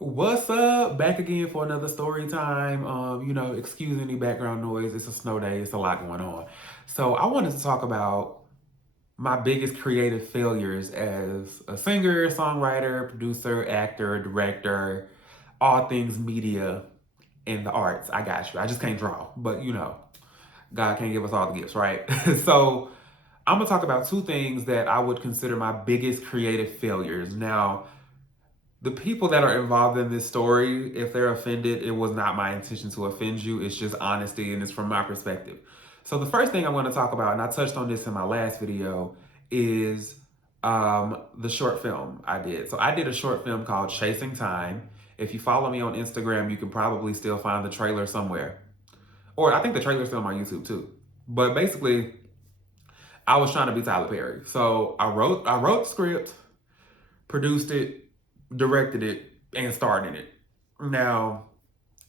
What's up? Back again for another story time. Excuse any background noise. It's a snow day. It's a lot going on. So I wanted to talk about my biggest creative failures as a singer, songwriter, producer, actor, director, all things media and the arts. I got you. I just can't draw, but God can't give us all the gifts, right? So I'm gonna talk about two things that I would consider my biggest creative failures. Now, the people that are involved in this story, if they're offended, it was not my intention to offend you. It's just honesty and it's from my perspective. So the first thing I want to talk about, and I touched on this in my last video, is the short film I did. So I did a short film called Chasing Time. If you follow me on Instagram, you can probably still find the trailer somewhere. Or I think the trailer's still on my YouTube too. But basically, I was trying to be Tyler Perry. So I wrote the script, produced it, directed it, and starred in it. Now,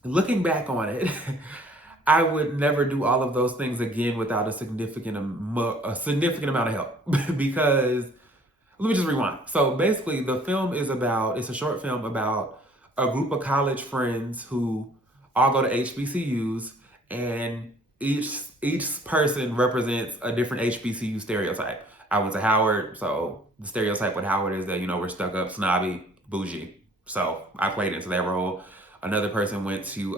looking back on it, I would never do all of those things again without a significant amount of help because let me just rewind. So basically, it's a short film about a group of college friends who all go to HBCUs, and each person represents a different HBCU stereotype. I went to Howard, so the stereotype with Howard is that we're stuck up, snobby, bougie. So I played into that role. Another person went to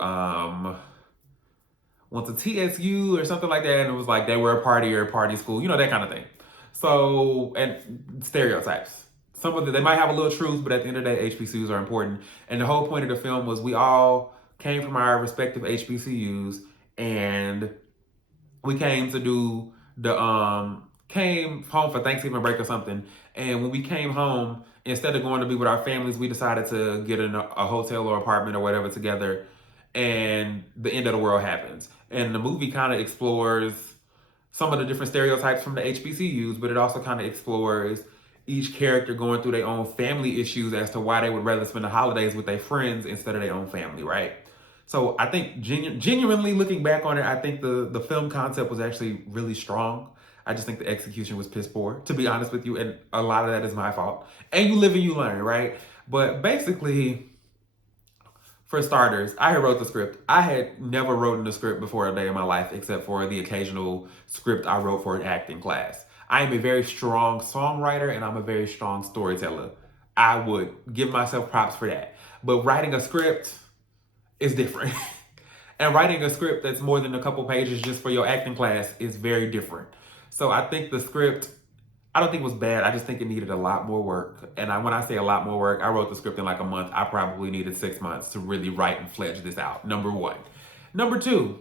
TSU or something like that, and it was like they were a party school, that kind of thing. So, and stereotypes. They might have a little truth, but at the end of the day, HBCUs are important. And the whole point of the film was we all came from our respective HBCUs, and we came to do came home for Thanksgiving break or something. And when we came home, instead of going to be with our families, we decided to get in a hotel or apartment or whatever together. And the end of the world happens. And the movie kind of explores some of the different stereotypes from the HBCUs, but it also kind of explores each character going through their own family issues as to why they would rather spend the holidays with their friends instead of their own family, right? So I think genuinely looking back on it, I think the film concept was actually really strong. I just think the execution was piss poor, to be honest with you, and a lot of that is my fault. And you live and you learn, right? But basically, for starters, I had wrote the script. I had never written a script before a day in my life, except for the occasional script I wrote for an acting class. I am a very strong songwriter and I'm a very strong storyteller. I would give myself props for that. But writing a script is different. And writing a script that's more than a couple pages just for your acting class is very different. So I think the script, I don't think it was bad. I just think it needed a lot more work. And when I say a lot more work, I wrote the script in like a month. I probably needed 6 months to really write and fledge this out. Number one. Number two,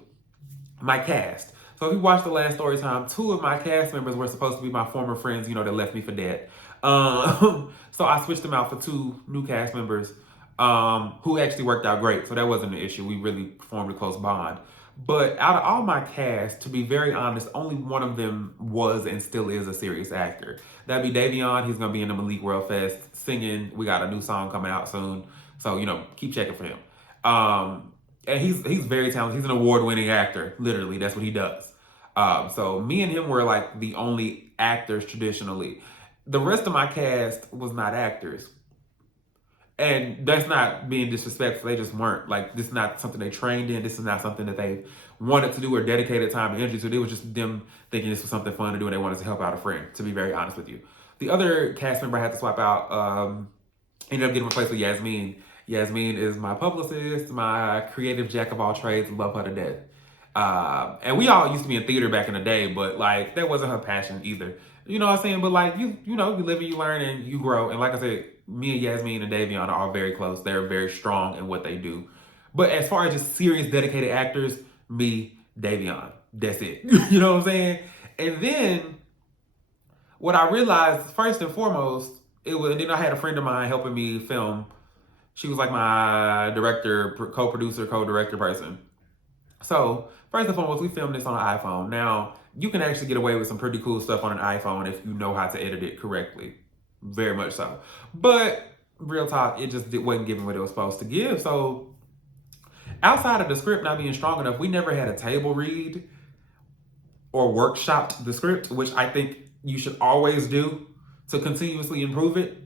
my cast. So if you watched the last story time, two of my cast members were supposed to be my former friends, that left me for dead. So I switched them out for two new cast members who actually worked out great. So that wasn't an issue. We really formed a close bond. But out of all my cast, to be very honest, only one of them was and still is a serious actor. That'd be Davion. He's gonna be in the Malik World Fest singing. We got a new song coming out soon, so keep checking for him. And he's very talented. He's an award-winning actor. Literally, that's what he does. So me and him were like the only actors traditionally. The rest of my cast was not actors. And that's not being disrespectful. They just weren't. Like, this is not something they trained in. This is not something that they wanted to do or dedicated time and energy to. It was just them thinking this was something fun to do and they wanted to help out a friend, to be very honest with you. The other cast member I had to swap out ended up getting replaced with Yasmin. Yasmin is my publicist, my creative jack of all trades, love her to death. And we all used to be in theater back in the day, but like that wasn't her passion either. You know what I'm saying? But like you live and you learn and you grow. And like I said, me and Yasmin and Davion are all very close. They're very strong in what they do. But as far as just serious, dedicated actors, me, Davion. That's it. You know what I'm saying? And then what I realized first and foremost, and then I had a friend of mine helping me film. She was like my director, co-producer, co-director person. So first and foremost, we filmed this on an iPhone. Now, you can actually get away with some pretty cool stuff on an iPhone if you know how to edit it correctly. Very much so. But real talk, it just wasn't giving what it was supposed to give. So outside of the script not being strong enough, we never had a table read or workshopped the script, which I think you should always do to continuously improve it.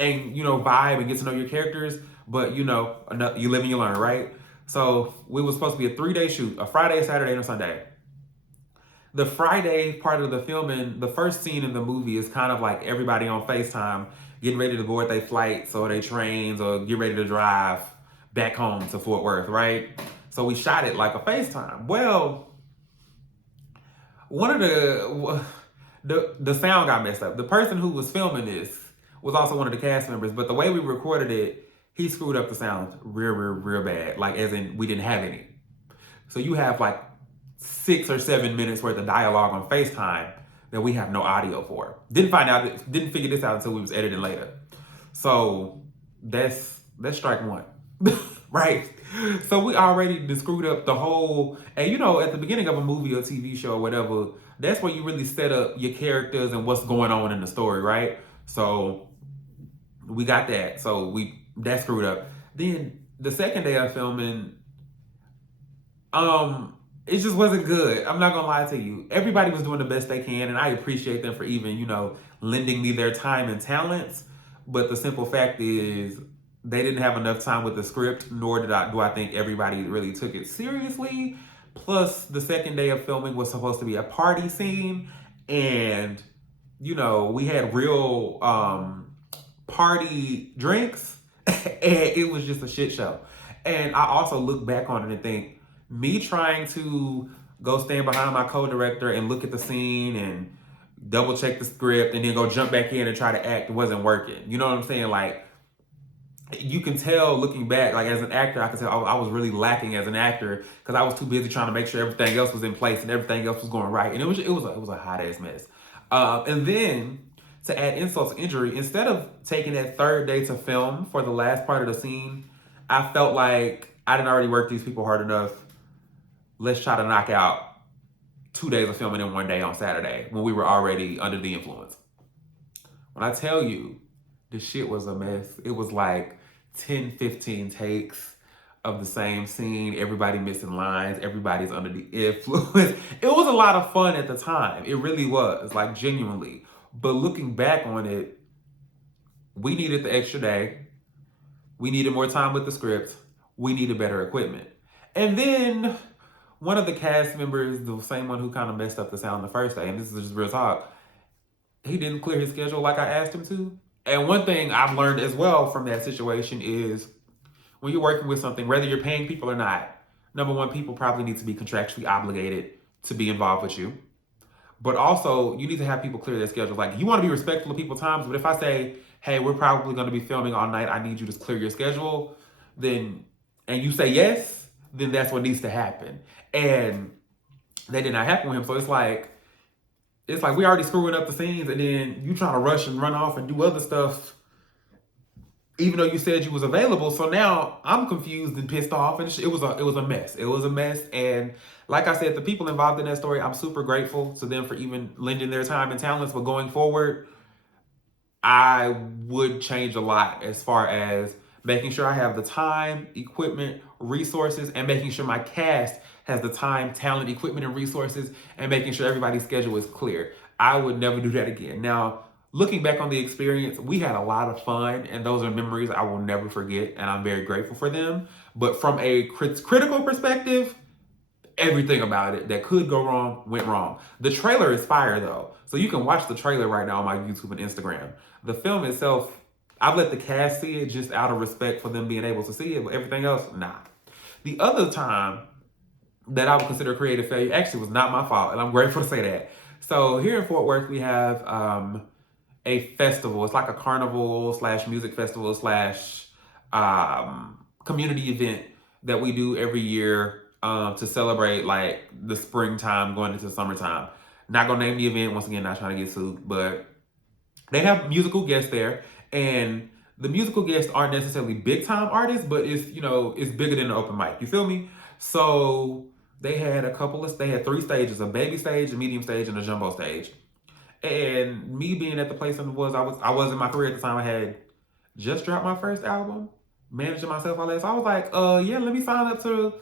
and vibe and get to know your characters. But you live and you learn, right? So we was supposed to be a 3-day shoot, a Friday, Saturday, and a Sunday. The Friday part of the filming, the first scene in the movie is kind of like everybody on FaceTime getting ready to board their flights or their trains or get ready to drive back home to Fort Worth, right? So we shot it like a FaceTime. Well, one of the sound got messed up. The person who was filming this was also one of the cast members, but the way we recorded it, he screwed up the sound real bad. Like, as in, we didn't have any. So you have like 6 or 7 minutes worth of dialogue on FaceTime that we have no audio for. Didn't figure this out until we was editing later. So that's strike one. Right? So we already screwed up the whole, and at the beginning of a movie or TV show or whatever, that's where you really set up your characters and what's going on in the story, right? So we got that. So that screwed up. Then the second day of filming, it just wasn't good. I'm not gonna lie to you. Everybody was doing the best they can, and I appreciate them for even, lending me their time and talents. But the simple fact is, they didn't have enough time with the script, nor do I think everybody really took it seriously. Plus, the second day of filming was supposed to be a party scene, and we had real party drinks, and it was just a shit show. And I also look back on it and think, me trying to go stand behind my co-director and look at the scene and double check the script and then go jump back in and try to act wasn't working. You know what I'm saying? Like, you can tell looking back, like as an actor, I can tell I was really lacking as an actor because I was too busy trying to make sure everything else was in place and everything else was going right. And it was a hot ass mess. And then to add insult to injury, instead of taking that third day to film for the last part of the scene, I felt like I didn't already work these people hard enough. Let's try to knock out 2 days of filming in one day on Saturday when we were already under the influence. When I tell you, this shit was a mess. It was like 10, 15 takes of the same scene, everybody missing lines, everybody's under the influence. It was a lot of fun at the time. It really was, like, genuinely. But looking back on it, we needed the extra day. We needed more time with the script. We needed better equipment. And then one of the cast members, the same one who kind of messed up the sound the first day, and this is just real talk, he didn't clear his schedule like I asked him to. And one thing I've learned as well from that situation is when you're working with something, whether you're paying people or not, number one, people probably need to be contractually obligated to be involved with you. But also, you need to have people clear their schedules. Like, you want to be respectful of people's times, but if I say, hey, we're probably going to be filming all night, I need you to clear your schedule, and you say yes, then that's what needs to happen. And that did not happen with him. So it's like we already screwing up the scenes, and then you trying to rush and run off and do other stuff, even though you said you was available. So now I'm confused and pissed off, and it was a mess. It was a mess, and like I said, the people involved in that story, I'm super grateful to them for even lending their time and talents. But going forward, I would change a lot as far as making sure I have the time, equipment, resources, and making sure my cast has the time, talent, equipment, and resources, and making sure everybody's schedule is clear. I would never do that again. Now, looking back on the experience, we had a lot of fun, and those are memories I will never forget, and I'm very grateful for them. But from a critical perspective, everything about it that could go wrong went wrong. The trailer is fire though, so you can watch the trailer right now on my YouTube and Instagram. The film itself, I've let the cast see it just out of respect for them being able to see it, but everything else, nah. The other time that I would consider a creative failure actually was not my fault, and I'm grateful to say that. So here in Fort Worth, we have a festival. It's like a carnival / music festival / community event that we do every year to celebrate like the springtime going into summertime. Not gonna name the event, once again, not trying to get sued, but they have musical guests there, and the musical guests aren't necessarily big time artists, but it's bigger than an open mic. You feel me? So they had they had 3 stages: a baby stage, a medium stage, and a jumbo stage. And me being at the place I was in my career at the time, I had just dropped my first album, managing myself all that. So I was like, yeah, let me sign up to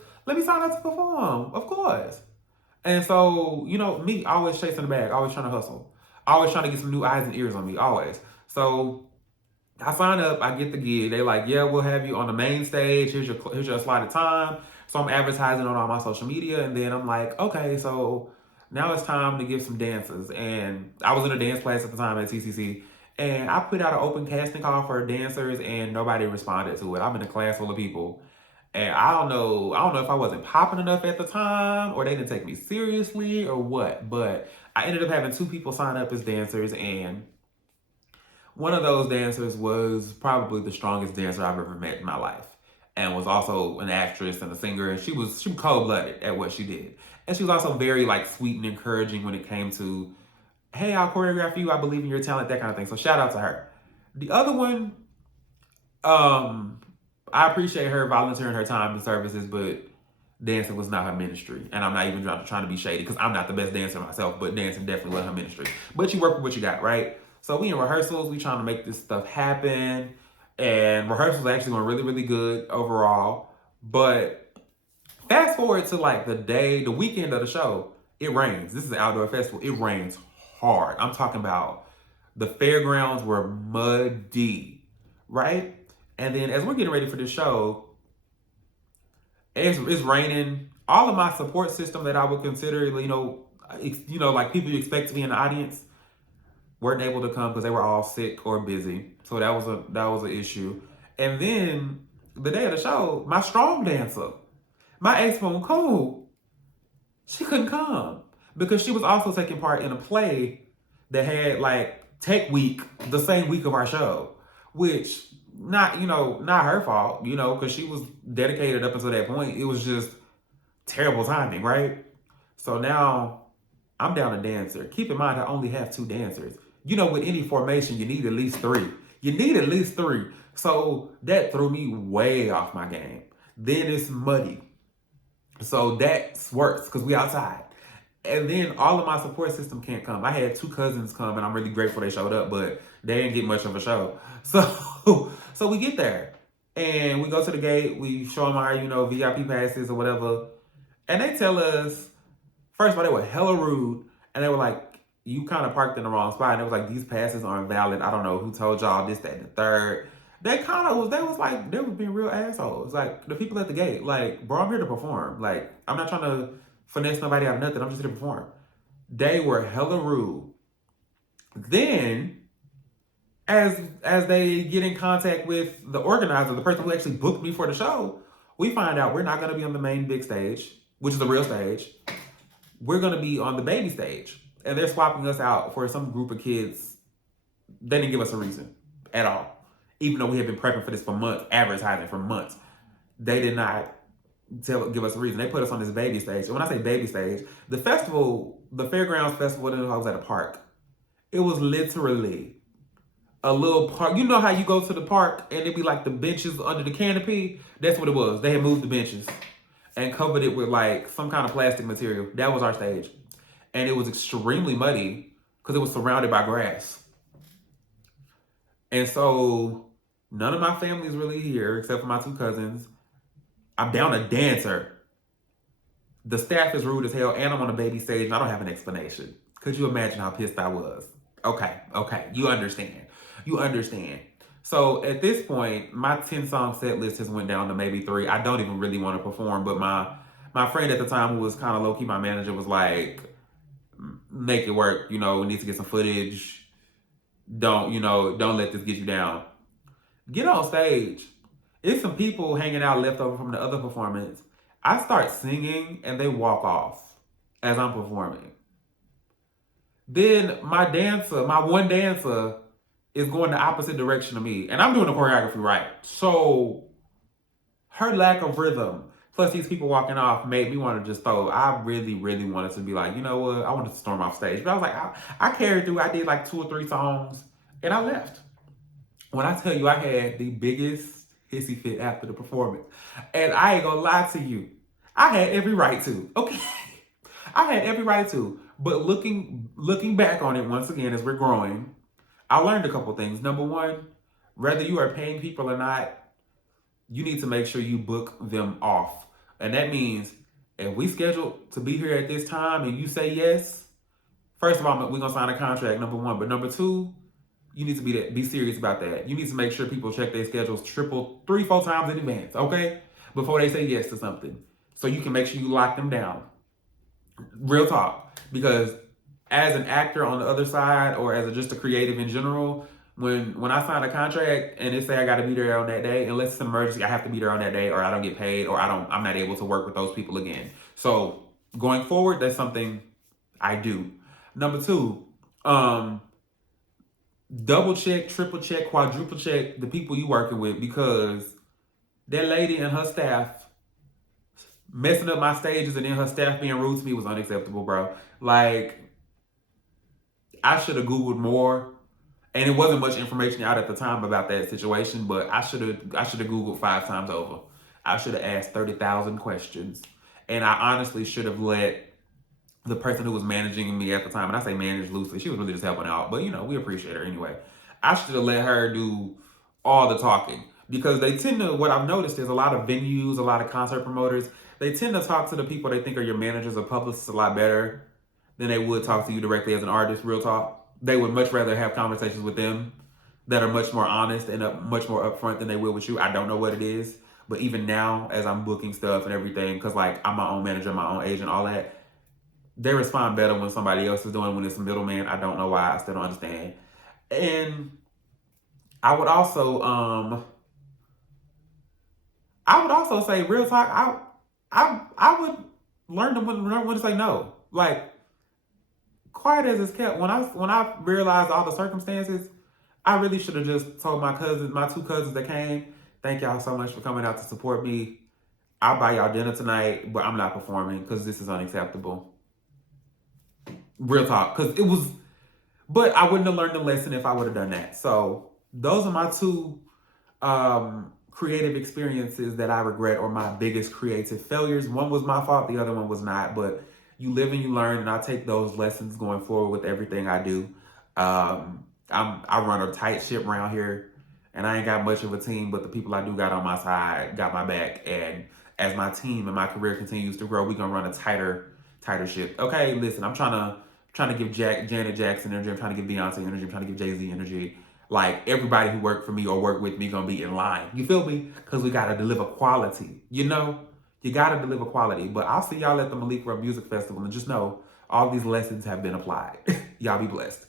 perform, of course. And so, me always chasing the bag, always trying to hustle, always trying to get some new eyes and ears on me, always. So I sign up, I get the gig. They like, yeah, we'll have you on the main stage. Here's your slotted time. So I'm advertising on all my social media, and then I'm like, okay, so now it's time to give some dances. And I was in a dance class at the time at TCC, and I put out an open casting call for dancers, and nobody responded to it. I'm in a class full of people, and I don't know if I wasn't popping enough at the time, or they didn't take me seriously, or what. But I ended up having two people sign up as dancers, and one of those dancers was probably the strongest dancer I've ever met in my life, and was also an actress and a singer. And she was cold blooded at what she did, and she was also very like sweet and encouraging when it came to, hey, I'll choreograph you. I believe in your talent, that kind of thing. So shout out to her. The other one, um, I appreciate her volunteering her time and services, but dancing was not her ministry. And I'm not even trying to be shady because I'm not the best dancer myself, but dancing definitely wasn't her ministry. But you work with what you got, right? So we in rehearsals, we trying to make this stuff happen. And rehearsals actually went really, really good overall. But fast forward to like the weekend of the show, it rains. This is an outdoor festival. It rains hard. I'm talking about the fairgrounds were muddy, right? And then as we're getting ready for the show, it's raining. All of my support system that I would consider, like people you expect to be in the audience, weren't able to come because they were all sick or busy. So that was an issue. And then the day of the show, my strong dancer, my ace spoon cool, she couldn't come because she was also taking part in a play that had like tech week the same week of our show, which not her fault, because she was dedicated up until that point. It was just terrible timing, right? So now I'm down a dancer. Keep in mind, I only have two dancers. With any formation, you need at least three. You need at least three. So that threw me way off my game. Then it's muddy. So that works because we outside. And then all of my support system can't come. I had two cousins come, and I'm really grateful they showed up, but they didn't get much of a show. So we get there, and we go to the gate. We show them our VIP passes or whatever, and they tell us, first of all, they were hella rude, and they were like, you kind of parked in the wrong spot. And they was like, these passes aren't valid. I don't know who told y'all this, that, and the third. They was being real assholes. Like, the people at the gate, like, bro, I'm here to perform. Like, I'm not trying to finesse nobody out of nothing. I'm just here to perform. They were hella rude. Then, as they get in contact with the organizer, the person who actually booked me for the show, we find out we're not going to be on the main big stage, which is the real stage. We're going to be on the baby stage. And they're swapping us out for some group of kids. They didn't give us a reason at all. Even though we had been prepping for this for months, advertising for months. They did not give us a reason. They put us on this baby stage. And when I say baby stage, the Fairgrounds Festival, I was at a park. It was literally a little park. You know how you go to the park and it'd be like the benches under the canopy? That's what it was. They had moved the benches and covered it with like some kind of plastic material. That was our stage. And it was extremely muddy because it was surrounded by grass. And so none of my family is really here except for my two cousins. I'm down a dancer. The staff is rude as hell, and I'm on a baby stage, and I don't have an explanation. Could you imagine how pissed I was? Okay, you understand. So at this point, my 10-song set list has went down to maybe 3. I don't even really want to perform, but my friend at the time, who was kind of low-key my manager, was like, make it work, we need to get some footage. Don't let this get you down. Get on stage. It's some people hanging out left over from the other performance. I start singing and they walk off as I'm performing. Then my one dancer is going the opposite direction of me. And I'm doing the choreography right. So her lack of rhythm, plus these people walking off, made me want to just throw. I really, really wanted to be like, you know what? I wanted to storm off stage. But I was like, I carried through. I did like 2 or 3 songs and I left. When I tell you I had the biggest hissy fit after the performance, and I ain't gonna lie to you, I had every right to. Okay, I had every right to. But looking back on it once again as we're growing, I learned a couple things. Number one, whether you are paying people or not, you need to make sure you book them off, and that means if we scheduled to be here at this time and you say yes, first of all, we're gonna sign a contract. Number one, but number two, You need to be serious about that. You need to make sure people check their schedules triple, 3, 4 times in advance, okay? Before they say yes to something. So you can make sure you lock them down. Real talk. Because as an actor on the other side, or as just a creative in general, when I sign a contract and they say I got to be there on that day, unless it's an emergency, I have to be there on that day, or I don't get paid, or I'm not able to work with those people again. So going forward, that's something I do. Number two, double check, triple check, quadruple check the people you working with, because that lady and her staff messing up my stages and then her staff being rude to me was unacceptable, bro. Like, I should have Googled more. And it wasn't much information out at the time about that situation, but I should have Googled 5 times over. I should have asked 30,000 questions. And I honestly should have let the person who was managing me at the time, and I say manage loosely, she was really just helping out, but we appreciate her anyway. I should have let her do all the talking, because they tend to, what I've noticed is a lot of venues, a lot of concert promoters, they tend to talk to the people they think are your managers or publicists a lot better than they would talk to you directly as an artist, real talk. They would much rather have conversations with them that are much more honest and much more upfront than they will with you. I don't know what it is, but even now, as I'm booking stuff and everything, because like I'm my own manager, my own agent, all that, they respond better when somebody else is doing, when it's a middleman. I don't know why. I still don't understand. And I would also say, real talk, I would learn when to say no. Like, quiet as it's kept, when I realized all the circumstances, I really should have just told my 2 cousins that came, thank y'all so much for coming out to support me. I'll buy y'all dinner tonight, but I'm not performing because this is unacceptable. Real talk. But I wouldn't have learned the lesson if I would have done that. So those are my 2 creative experiences that I regret, or my biggest creative failures. One was my fault, the other one was not, but you live and you learn, and I take those lessons going forward with everything I do. I run a tight ship around here, and I ain't got much of a team, but the people I do got on my side got my back. And as my team and my career continues to grow, we're gonna run a tighter ship. Okay, listen, I'm trying to give Janet Jackson energy. I'm trying to give Beyonce energy. I'm trying to give Jay-Z energy. Like, everybody who worked for me or worked with me gonna be in line. You feel me? Because we gotta deliver quality. You gotta deliver quality. But I'll see y'all at the Malik Rub Music Festival, and just know all these lessons have been applied. Y'all be blessed.